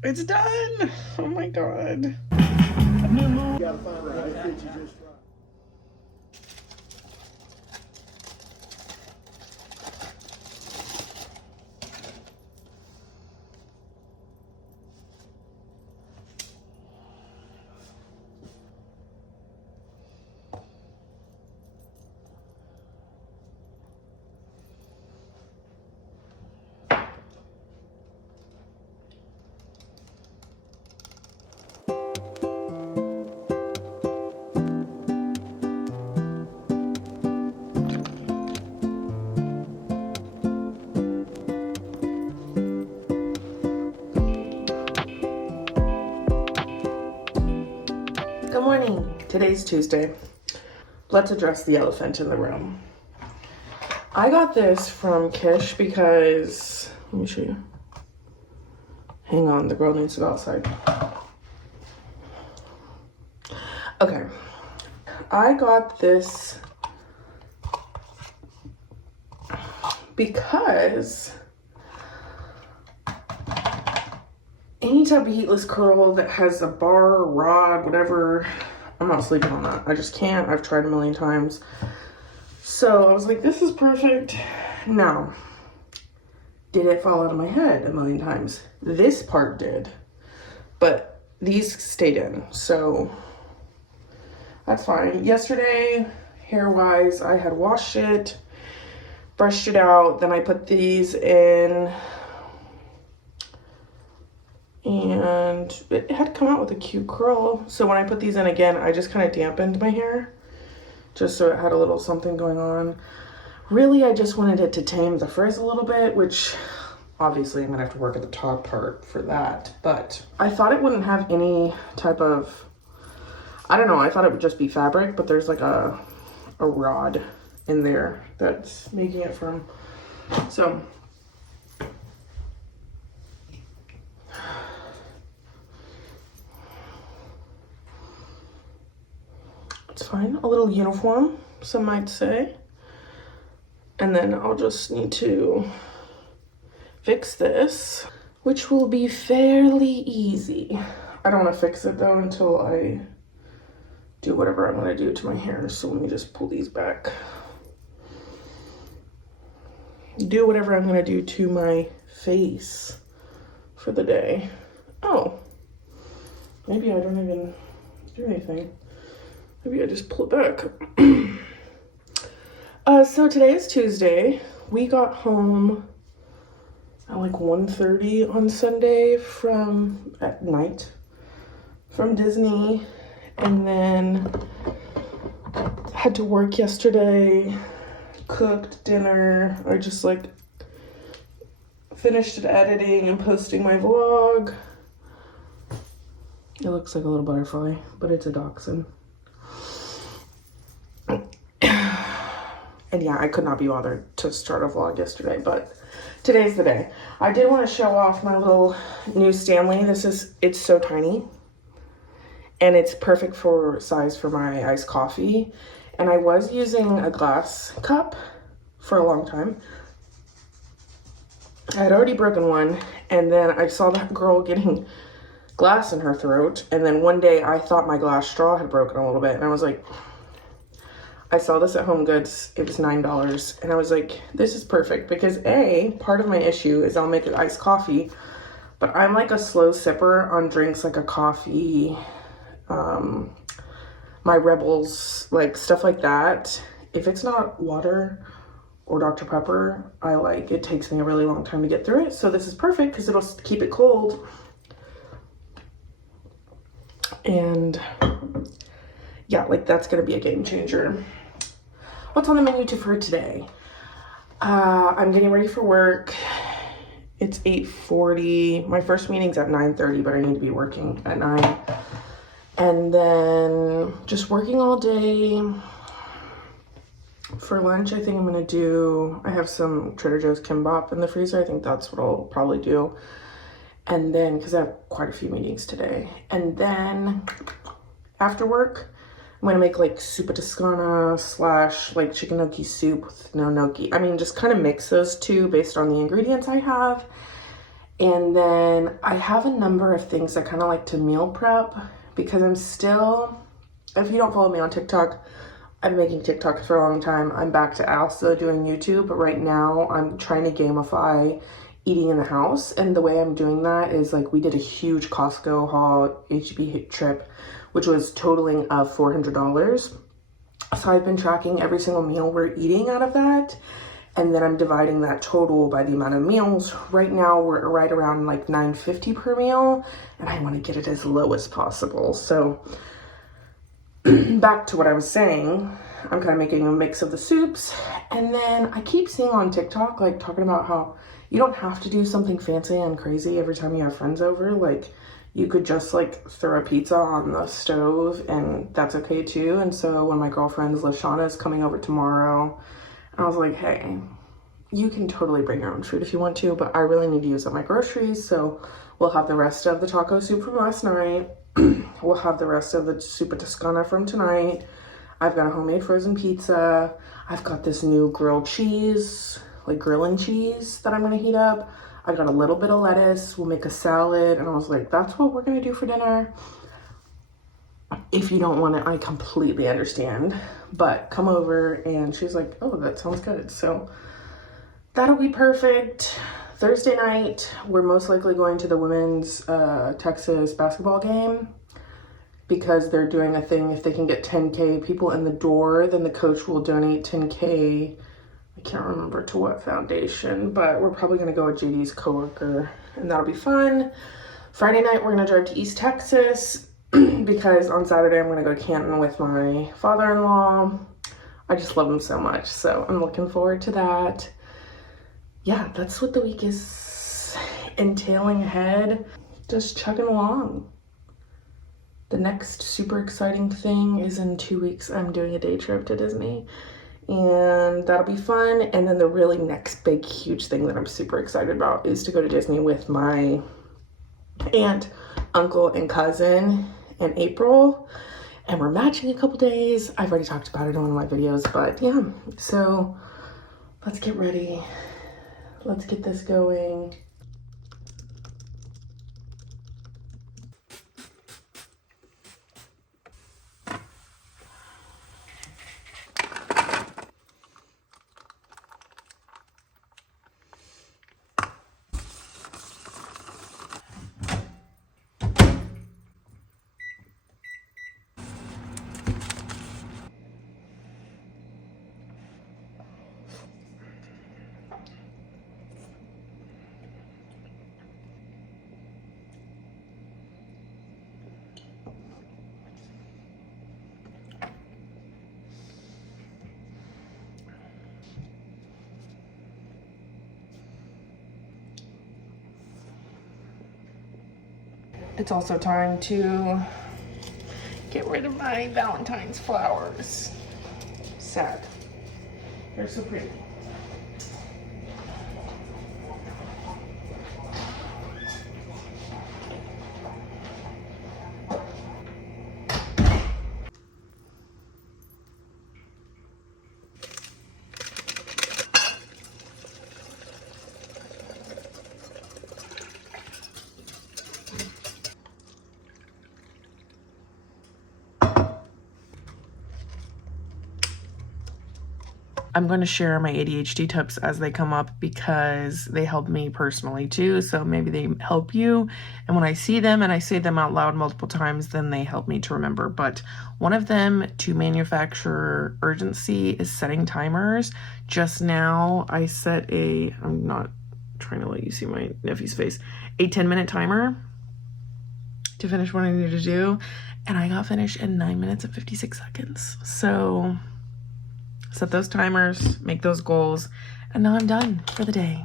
It's done. Oh my God. You gotta find a way that fits you just right. Good morning. Today's Tuesday. Let's address the elephant in the room. I got this from Kish because, let me show you. Hang on, the girl needs to go outside. Okay. I got this because any type of heatless curl that has a bar, rod, whatever, I'm not sleeping on that. I just can't. I've tried a million times. So I was like, this is perfect. Now, did it fall out of my head a million times? This part did, but these stayed in, so that's fine. Yesterday, hair-wise, I had washed it, brushed it out, then I put these in, and it had come out with a cute curl. So when I put these in again, I just kind of dampened my hair, just so it had a little something going on. Really, I just wanted it to tame the frizz a little bit, which obviously I'm gonna have to work at the top part for that. But I thought it wouldn't have any type of, I don't know, I thought it would just be fabric, but there's like a rod in there that's making it firm. So it's fine, a little uniform, some might say. And then I'll just need to fix this, which will be fairly easy. I don't want to fix it though until I do whatever I'm going to do to my hair. So let me just pull these back. Do whatever I'm going to do to my face for the day. Oh, maybe I don't even do anything. Maybe I just pull it back. So today is Tuesday. We got home at like 1:30 on Sunday at night from Disney, and then had to work yesterday, cooked dinner. I just like finished editing and posting my vlog. It looks like a little butterfly, but it's a dachshund. And yeah, I could not be bothered to start a vlog yesterday, but today's the day. I did want to show off my little new Stanley. It's so tiny, and it's perfect for size for my iced coffee. And I was using a glass cup for a long time. I had already broken one, and then I saw that girl getting glass in her throat, and then one day I thought my glass straw had broken a little bit, and I was like, I saw this at Home Goods. It was $9, and I was like, this is perfect, because part of my issue is I'll make an iced coffee, but I'm like a slow sipper on drinks like a coffee, my Rebels, like stuff like that. If it's not water or Dr. Pepper, it takes me a really long time to get through it. So this is perfect because it'll keep it cold. And yeah, like that's gonna be a game changer. What's on the menu for today? I'm getting ready for work. It's 8:40. My first meeting's at 9:30, but I need to be working at 9. And then just working all day. For lunch, I think I have some Trader Joe's kimbap in the freezer. I think that's what I'll probably do. And then, because I have quite a few meetings today. And then after work, I'm gonna make like soup toscana / like chicken gnocchi soup with no gnocchi. I mean, just kind of mix those two based on the ingredients I have. And then I have a number of things I kind of like to meal prep because I'm still, if you don't follow me on TikTok, I've been making TikToks for a long time. I'm back to also doing YouTube, but right now I'm trying to gamify eating in the house. And the way I'm doing that is like we did a huge Costco haul HB trip, which was totaling of $400. So I've been tracking every single meal we're eating out of that. And then I'm dividing that total by the amount of meals. Right now we're right around like $9.50 per meal, and I want to get it as low as possible. So back to what I was saying, I'm kind of making a mix of the soups. And then I keep seeing on TikTok, like talking about how you don't have to do something fancy and crazy every time you have friends over. Like you could just like throw a pizza on the stove and that's okay too. And so when my girlfriend's Lashana is coming over tomorrow, I was like, hey, you can totally bring your own food if you want to, but I really need to use up my groceries. So we'll have the rest of the taco soup from last night. We'll have the rest of the Super Toscana from tonight. I've got a homemade frozen pizza. I've got this new grilled cheese, like grilling cheese that I'm gonna heat up. I got a little bit of lettuce. We'll make a salad. And I was like, that's what we're gonna do for dinner. If you don't want it, I completely understand. But come over. And she's like, oh, that sounds good. So that'll be perfect. Thursday night, we're most likely going to the women's Texas basketball game because they're doing a thing. If they can get 10K people in the door, then the coach will donate 10K. I can't remember to what foundation, but we're probably going to go with JD's coworker, and that'll be fun. Friday night, we're going to drive to East Texas because on Saturday, I'm going to go to Canton with my father-in-law. I just love him so much, so I'm looking forward to that. Yeah, that's what the week is entailing ahead. Just chugging along. The next super exciting thing is in 2 weeks, I'm doing a day trip to Disney. And that'll be fun. And then the really next big, huge thing that I'm super excited about is to go to Disney with my aunt, uncle, and cousin in April. And we're matching a couple days. I've already talked about it on one of my videos, but yeah. So let's get ready. Let's get this going. It's also time to get rid of my Valentine's flowers. Sad. They're so pretty. I'm going to share my ADHD tips as they come up because they help me personally too. So maybe they help you. And when I see them and I say them out loud multiple times, then they help me to remember. But one of them to manufacture urgency is setting timers. Just now I set I'm not trying to let you see my nephew's face, a 10-minute timer to finish what I needed to do. And I got finished in 9 minutes and 56 seconds. So set those timers, make those goals, and now I'm done for the day.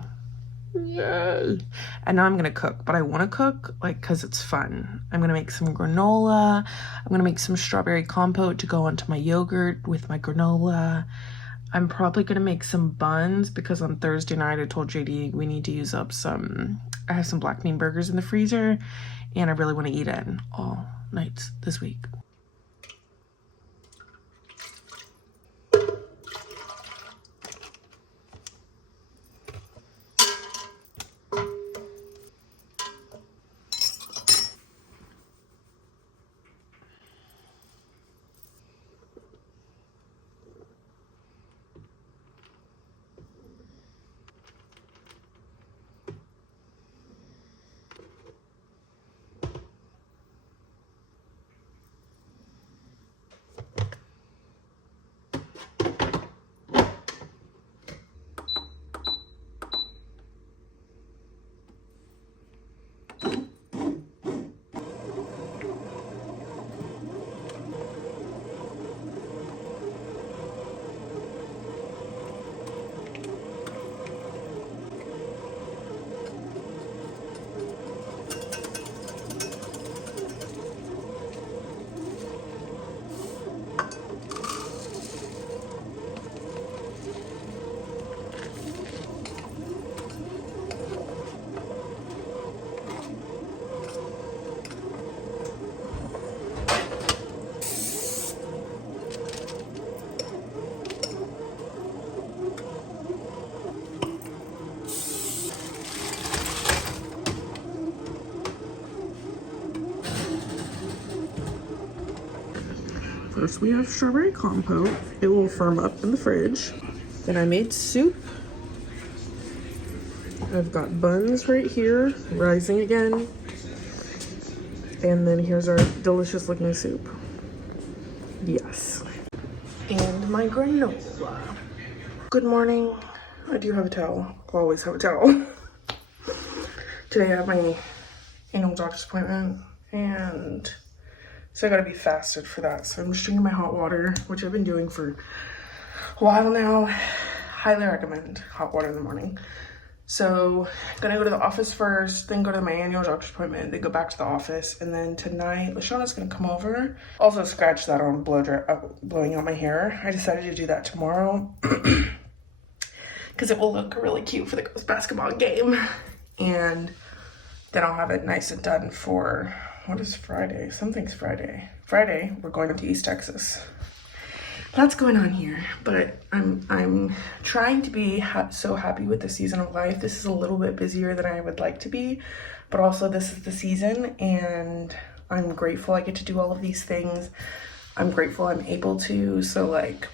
Yay! And now I'm gonna cook, but I want to cook like because it's fun. I'm gonna make some granola. I'm gonna make some strawberry compote to go onto my yogurt with my granola. I'm probably gonna make some buns because on Thursday night I told JD we need to use up I have some black bean burgers in the freezer, and I really want to eat it all nights this week. First we have strawberry compote. It will firm up in the fridge. Then I made soup. I've got buns right here, rising again. And then here's our delicious looking soup. Yes. And my granola. Good morning. I do have a towel. I'll always have a towel. Today I have my annual doctor's appointment, and so I gotta be fasted for that. So I'm just drinking my hot water, which I've been doing for a while now. Highly recommend hot water in the morning. So I'm gonna go to the office first, then go to my annual doctor's appointment, then go back to the office, and then tonight Lashauna's gonna come over. Also scratch that on blowing out my hair. I decided to do that tomorrow because it will look really cute for the girls' basketball game, and then I'll have it nice and done for, what is Friday? Something's Friday. Friday, we're going up to East Texas. Lots going on here, but I'm trying to be so happy with the season of life. This is a little bit busier than I would like to be, but also this is the season, and I'm grateful I get to do all of these things. I'm grateful I'm able to, so like,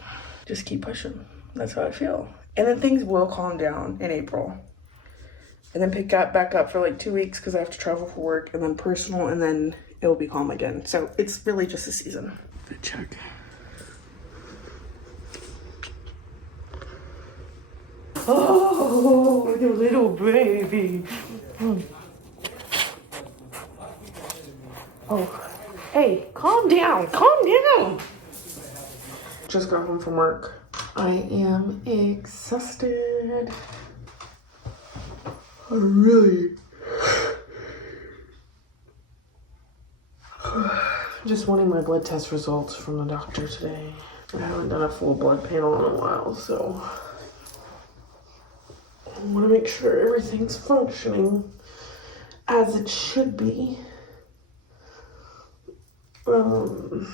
just keep pushing. That's how I feel. And then things will calm down in April. And then pick back up for like 2 weeks because I have to travel for work, and then personal, and then it will be calm again. So it's really just a season. Good check. Oh, the little baby. Oh, hey, calm down. Calm down. Just got home from work. I am exhausted. I'm really just wanting my blood test results from the doctor today. I haven't done a full blood panel in a while, so I want to make sure everything's functioning as it should be. I'm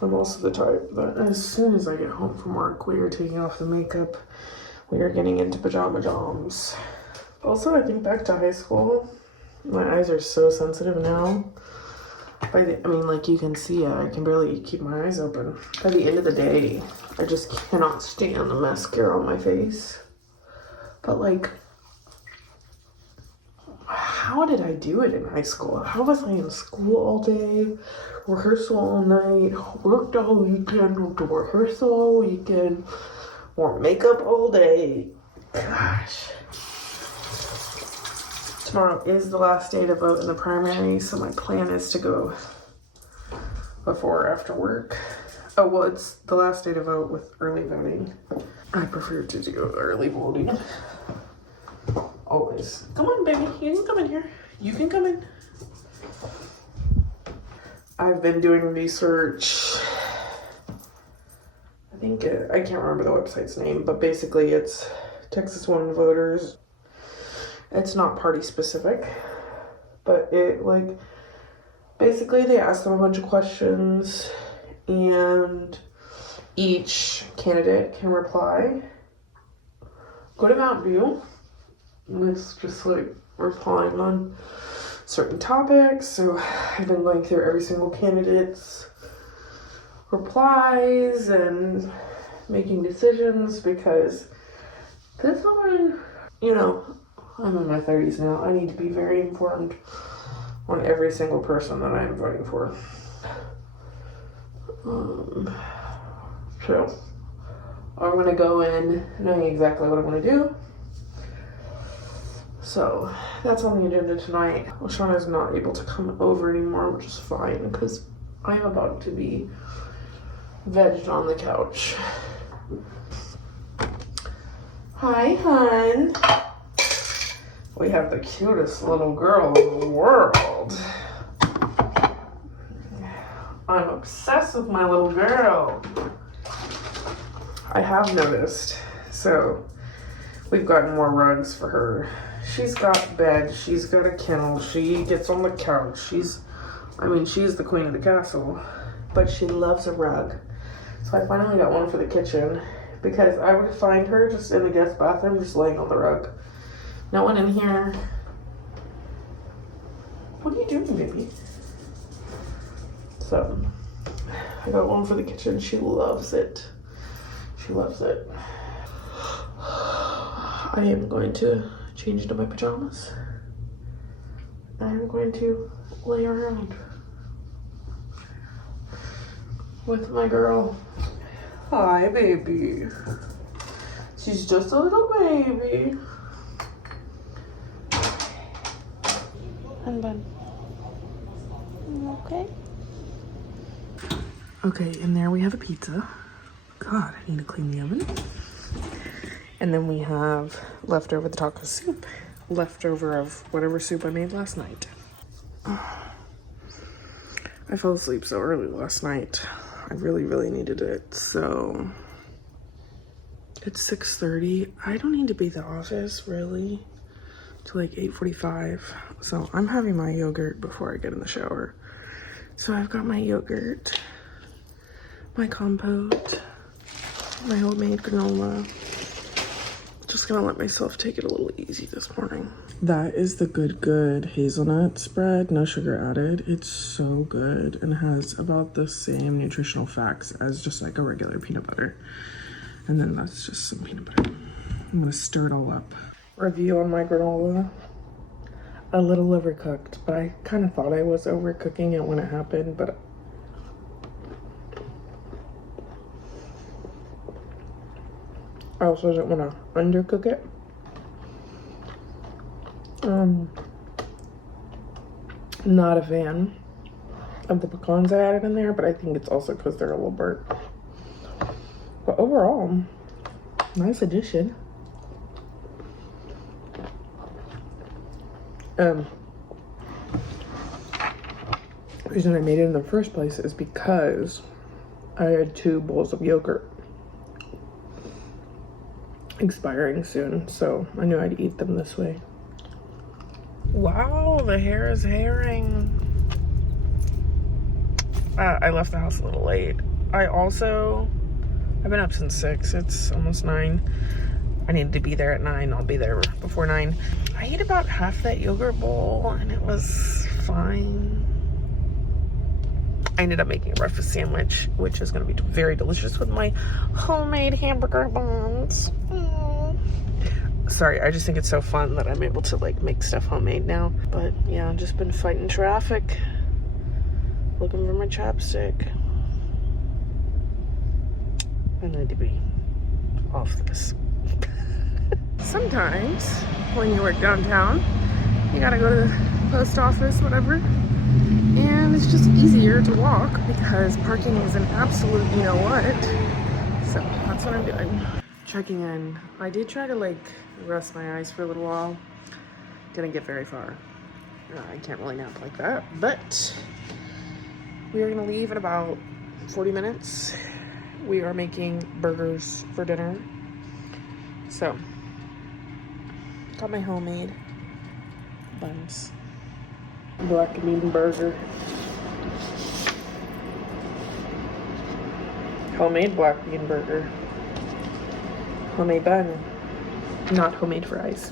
also the type that as soon as I get home from work, we are taking off the makeup. We are getting into pajama joms. Also, I think back to high school. My eyes are so sensitive now. Like you can see it. I can barely keep my eyes open. By the end of the day, I just cannot stand the mascara on my face. But like, how did I do it in high school? How was I in school all day, rehearsal all night, worked all weekend, went to rehearsal all weekend, wore makeup all day? Gosh. Tomorrow is the last day to vote in the primary, so my plan is to go before or after work. Oh, well, it's the last day to vote with early voting. I prefer to do early voting. Always. Come on, baby. You can come in here. You can come in. I've been doing research. I can't remember the website's name, but basically it's Texas Women Voters. It's not party specific, but it basically they ask them a bunch of questions and each candidate can reply. Go to Mountain View. It's just replying on certain topics. So I've been going through every single candidate's replies and making decisions because this one, I'm in my 30s now. I need to be very informed on every single person that I am voting for. So I'm going to go in knowing exactly what I'm going to do. So that's on the agenda tonight. Lashauna's not able to come over anymore, which is fine because I'm about to be vegged on the couch. Hi, hon. We have the cutest little girl in the world. I'm obsessed with my little girl. I have noticed. So we've gotten more rugs for her. She's got bed. She's got a kennel. She gets on the couch. She's the queen of the castle. But she loves a rug. So I finally got one for the kitchen because I would find her just in the guest bathroom just laying on the rug. No one in here. What are you doing, baby? So I got one for the kitchen. She loves it. She loves it. I am going to change into my pajamas. I'm going to lay around with my girl. Hi, baby. She's just a little baby. Unbun. Okay. Okay, and there we have a pizza. God, I need to clean the oven. And then we have leftover the taco soup. Leftover of whatever soup I made last night. I fell asleep so early last night. I really, really needed it. So it's 6:30. I don't need to be at the office really till like 8:45. So I'm having my yogurt before I get in the shower. So I've got my yogurt, my compote, my homemade granola. Just gonna let myself take it a little easy this morning. That is the good hazelnut spread, no sugar added. It's so good and has about the same nutritional facts as just like a regular peanut butter. And then that's just some peanut butter. I'm gonna stir it all up. Review on my granola. A little overcooked, but I kind of thought I was overcooking it when it happened, but I also didn't want to undercook it. Not a fan of the pecans I added in there, but I think it's also because they're a little burnt. But overall, nice addition. The reason I made it in the first place is because I had 2 bowls of yogurt expiring soon, so I knew I'd eat them this way. Wow, the hair is hairing. I left the house a little late. I've been up since 6. It's almost 9. I needed to be there at 9. I'll be there before 9. I ate about half that yogurt bowl and it was fine. I ended up making a breakfast sandwich, which is going to be very delicious with my homemade hamburger buns. Sorry, I just think it's so fun that I'm able to like make stuff homemade now. But yeah, I've just been fighting traffic, looking for my chapstick. I need to be off this. Sometimes when you work downtown, you gotta go to the post office, whatever, and it's just easier to walk because parking is an absolute you know what. So that's what I'm doing. Checking in. I did try to like rest my eyes for a little while. Didn't get very far. I can't really nap like that, but we are gonna leave in about 40 minutes. We are making burgers for dinner. So, got my homemade buns. Black bean burger. Homemade black bean burger. Homemade bun. Not homemade fries.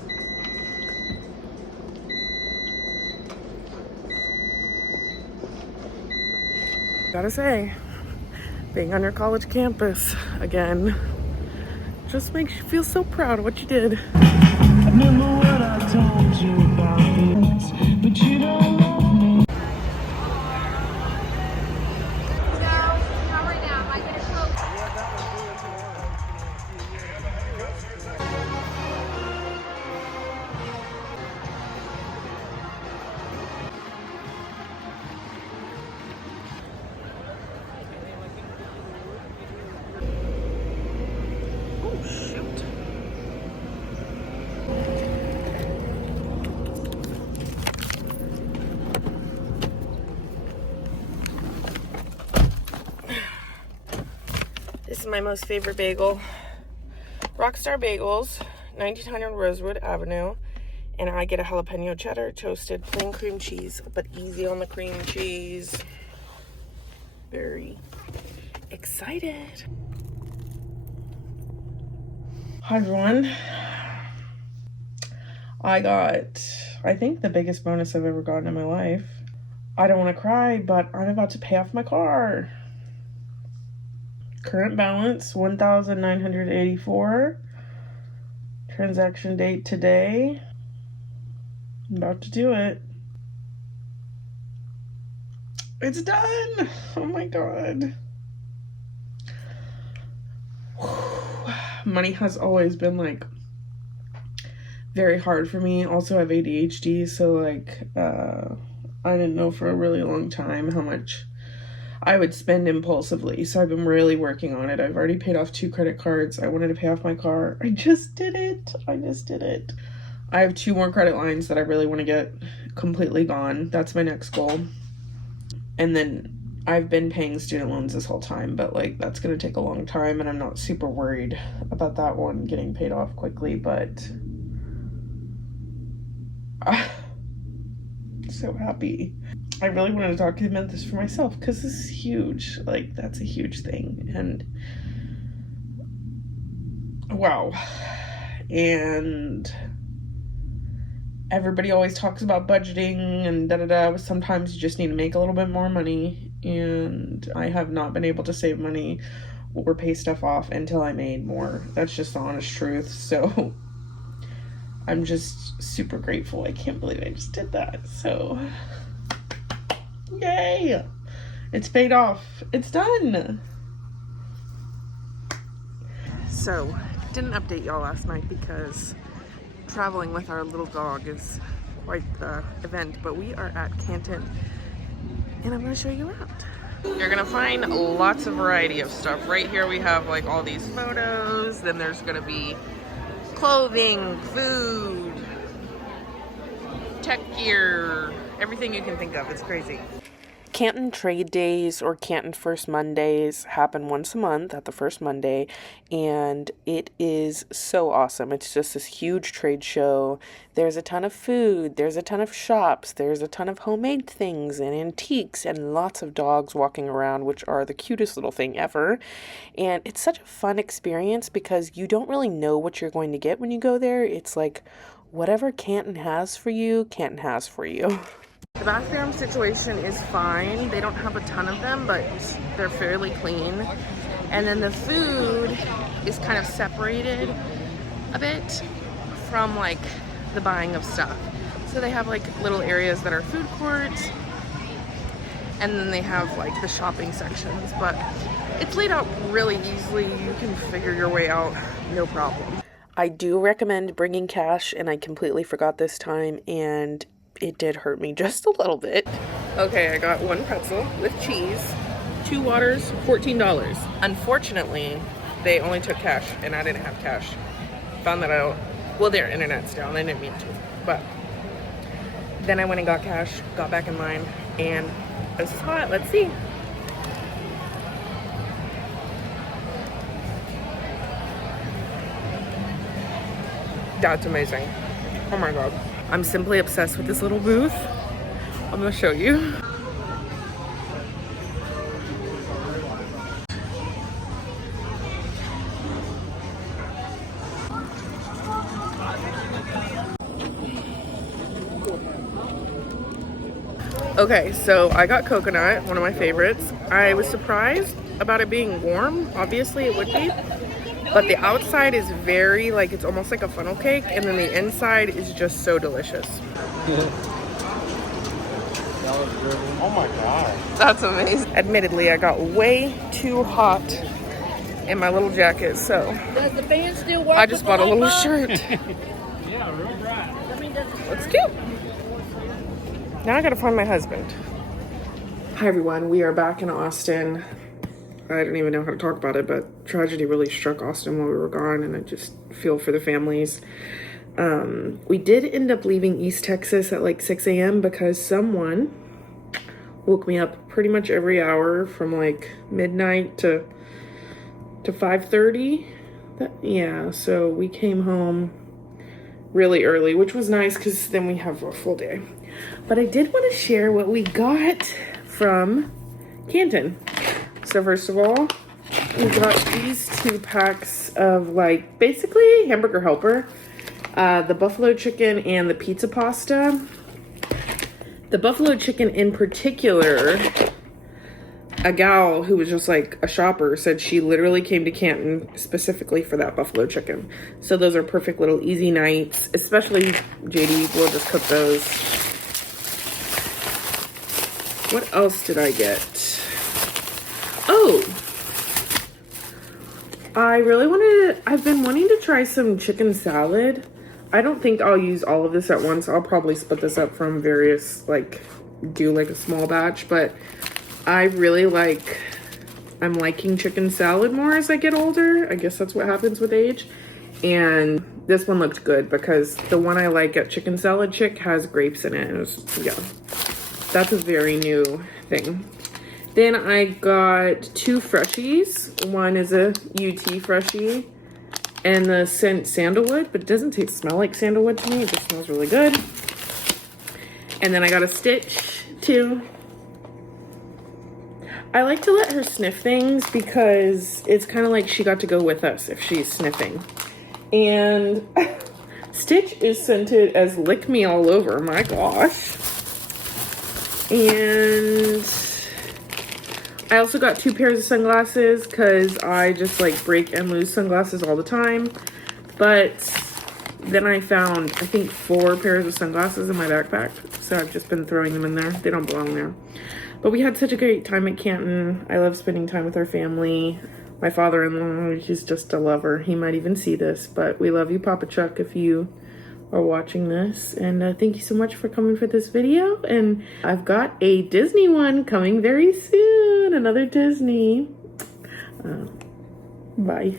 Gotta say, being on your college campus again just makes you feel so proud of what you did. I remember what I told you about this, but you don't love me. No, not right now. I get a Coke. Oh, shoot. This is my most favorite bagel. Rockstar Bagels, 1900 Rosewood Avenue. And I get a jalapeno cheddar toasted plain cream cheese, but easy on the cream cheese. Very excited. Hi everyone. I think the biggest bonus I've ever gotten in my life. I don't want to cry, but I'm about to pay off my car. Current balance, 1,984. Transaction date today. I'm about to do it. It's done! Oh my god. Money has always been like very hard for me. Also, I have ADHD, so like I didn't know for a really long time how much I would spend impulsively. So I've been really working on it. I've already paid off 2 credit cards. I wanted to pay off my car. I just did it. I have 2 more credit lines that I really want to get completely gone. That's my next goal. And then I've been paying student loans this whole time, but like that's going to take a long time, and I'm not super worried about that one getting paid off quickly, but I'm so happy. I really wanted to document this for myself because this is huge. Like, that's a huge thing. And wow. And everybody always talks about budgeting and da-da-da. Sometimes you just need to make a little bit more money. And I have not been able to save money or pay stuff off until I made more. That's just the honest truth. So I'm just super grateful. I can't believe I just did that. So yay! It's paid off. It's done. So, didn't update y'all last night because traveling with our little dog is quite the event, but we are at Canton and I'm going to show you around. You're going to find lots of variety of stuff. Right here we have like all these photos, then there's going to be clothing, food, tech gear, everything you can think of. It's crazy. Canton Trade Days, or Canton First Mondays, happen once a month at the first Monday, and it is so awesome. It's just this huge trade show. There's a ton of food, there's a ton of shops, there's a ton of homemade things and antiques, and lots of dogs walking around, which are the cutest little thing ever. And it's such a fun experience because you don't really know what you're going to get when you go there. It's like whatever Canton has for you, Canton has for you. The bathroom situation is fine. They don't have a ton of them, but they're fairly clean. And then the food is kind of separated a bit from like the buying of stuff. So they have like little areas that are food courts, and then they have like the shopping sections, but it's laid out really easily. You can figure your way out, no problem. I do recommend bringing cash, and I completely forgot this time, and it did hurt me just a little bit. Okay, I got 1 pretzel with cheese, 2 waters, $14. Unfortunately, they only took cash and I didn't have cash. Found that out. Well, their internet's down. I didn't mean to. But then I went and got cash, got back in line, and this is hot. Let's see. That's amazing. Oh my god. I'm simply obsessed with this little booth. I'm gonna show you. Okay, so I got coconut, one of my favorites. I was surprised about it being warm. Obviously it would be. But the outside is very, like, it's almost like a funnel cake, and then the inside is just so delicious. Oh my god. That's amazing. Admittedly, I got way too hot in my little jacket, so Does the fan still work? I just bought a little shirt. Yeah, real bright. Looks cute. Now I gotta find my husband. Hi everyone, we are back in Austin. I don't even know how to talk about it, but tragedy really struck Austin while we were gone, and I just feel for the families. We did end up leaving East Texas at like 6 a.m. because someone woke me up pretty much every hour from like midnight to 5:30. Yeah, so we came home really early, which was nice because then we have a full day. But I did want to share what we got from Canton. So first of all, we got these 2 packs of like basically hamburger helper, the buffalo chicken and the pizza pasta. The buffalo chicken in particular a gal who was just like a shopper said she literally came to Canton specifically for that buffalo chicken. So those are perfect little easy nights, especially JD will just cook those. What else did I get? Oh, I've been wanting to try some chicken salad. I don't think I'll use all of this at once. I'll probably split this up from various, like, do like a small batch, but I'm liking chicken salad more as I get older. I guess that's what happens with age. And this one looked good because the one I like at Chicken Salad Chick has grapes in it. Yeah, that's a very new thing. Then I got 2 Freshies. One is a UT Freshie and the scent sandalwood, but it doesn't smell like sandalwood to me. It just smells really good. And then I got a Stitch too. I like to let her sniff things because it's kind of like she got to go with us if she's sniffing. And Stitch is scented as Lick Me All Over, my gosh. And I also got 2 pairs of sunglasses because I just like break and lose sunglasses all the time. But then I found, I think, 4 pairs of sunglasses in my backpack. So I've just been throwing them in there. They don't belong there. But we had such a great time at Canton. I love spending time with our family. My father-in-law, he's just a lover. He might even see this, but we love you, Papa Chuck, if you are watching this. And thank you so much for coming for this video. And I've got a Disney one coming very soon. Another Disney. Bye.